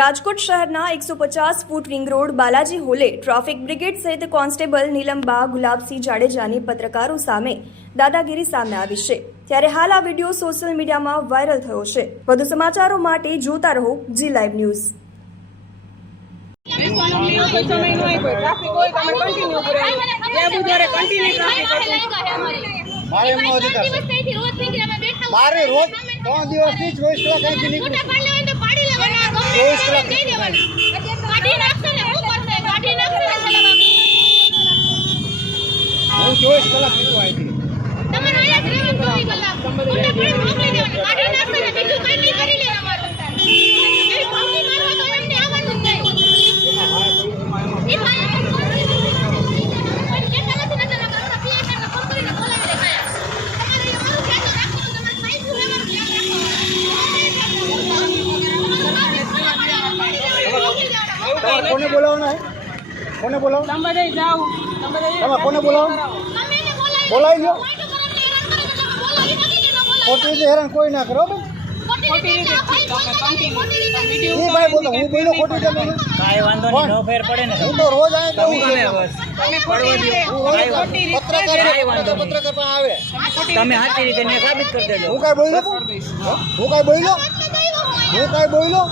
રાજકોટ શહેરના એકસો પચાસ ફૂટ રિંગ રોડ બાલાજી હોલે ટ્રાફિક બ્રિગેડ સહિત કોન્સ્ટેબલ નીલમબા ગુલાબસિંહ જાડેજાની પત્રકારો સામે દાદાગીરી સામે આવી છે. ત્યારે હાલ આ વીડિયો સોશિયલ મીડિયામાં વાયરલ થયો છે. વધુ સમાચારો માટે જોતા રહો જી લાઈવ ન્યૂઝ. મારે રોજ ત્રણ હોય કોઈ ટ્રાફિક હોય તો અમે કન્ટિન્યુ કરે બે બુધવારે કન્ટિન્યુ ટ્રાફિક હતું મારે એમનો અધિકાર છે. મારે રોજ ત્રણ દિવસથી ચોવીસ કલાક અહીંથી નીકળું હું ચોવીસ કલાક શું અહીંથી તમારે કોને બોલાવવાના? હે કોને બોલાવો? તમે બધા જાઓ તમે તમે કોને બોલાવો? બોલાવી લો ખોટી રીતે હેરાન કોઈ ના કરો બરાબર? એ ભાઈ બોલો હું બોલ્યો ખોટી રીતે બોલ્યો? કાંઈ વાંધો નહીં નો ફેર પડે ને. હું તો રોજ અહીં બેહું છું. તમે સાચી રીતે ને સાબિત કરી દેજો. હું કાંઈ બોલ્યો હું? કાંઈ બોલ્યો હું કાંઈ બોલ્યો